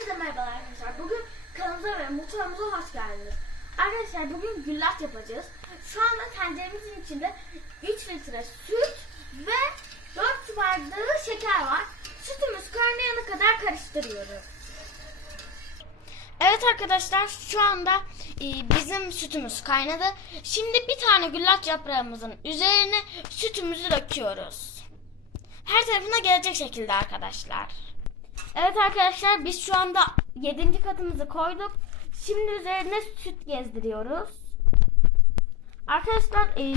Hepinize merhabalar arkadaşlar. Bugün kanalımıza ve mutfağımıza hoş geldiniz. Arkadaşlar bugün güllaç yapacağız. Şu anda tenceremizin içinde 3 litre süt ve 4 su bardağı şeker var. Sütümüz kaynayana kadar karıştırıyoruz. Evet arkadaşlar şu anda e, bizim sütümüz kaynadı. Şimdi bir tane güllaç yaprağımızın üzerine sütümüzü döküyoruz. Her tarafına gelecek şekilde arkadaşlar. Evet arkadaşlar biz şu anda 7. katımızı koyduk. Şimdi üzerine süt gezdiriyoruz. Arkadaşlar e,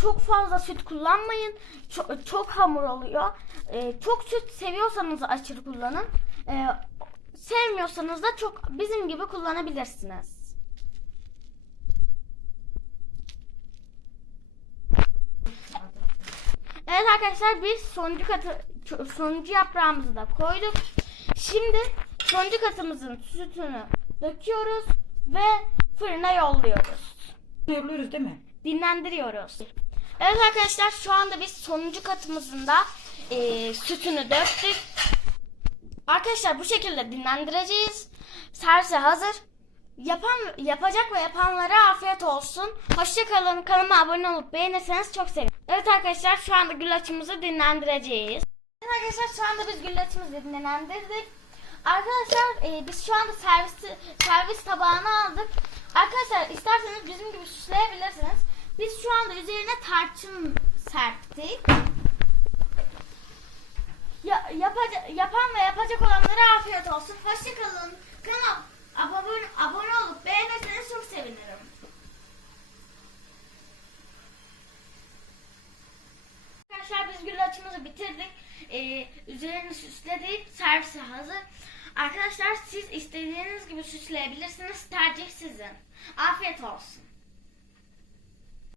çok fazla süt kullanmayın. Çok, çok hamur oluyor. E, çok süt seviyorsanız aşırı kullanın. E, sevmiyorsanız da çok bizim gibi kullanabilirsiniz. Evet arkadaşlar biz sonuncu katı sonuncu yaprağımızı da koyduk. Şimdi sonuncu katımızın sütünü döküyoruz ve fırına yolluyoruz. Yoruluyoruz değil mi? Dinlendiriyoruz. Evet arkadaşlar şu anda biz sonuncu katımızın da e, sütünü döktük. Arkadaşlar bu şekilde dinlendireceğiz. Servise hazır. Yapan yapacak ve yapanlara afiyet olsun. Hoşçakalın. Kanalıma abone olup beğenirseniz çok sevinirim. Evet arkadaşlar şu anda güllaçımızı dinlendireceğiz. Arkadaşlar şu anda biz güllaçımızı dinlendirdik. Arkadaşlar e, biz şu anda servisi, servis tabağına aldık. Arkadaşlar isterseniz bizim gibi süsleyebilirsiniz. Biz şu anda üzerine tarçın serptik. Ya, yapaca- yapan ve yapacak olanlara afiyet olsun. Hoşçakalın. Kanal abone, abone olup beğenirseniz çok sevinirim. Güllaçımızı bitirdik. Ee, üzerini süsledik. Servise hazır. Arkadaşlar siz istediğiniz gibi süsleyebilirsiniz. Tercih sizin. Afiyet olsun.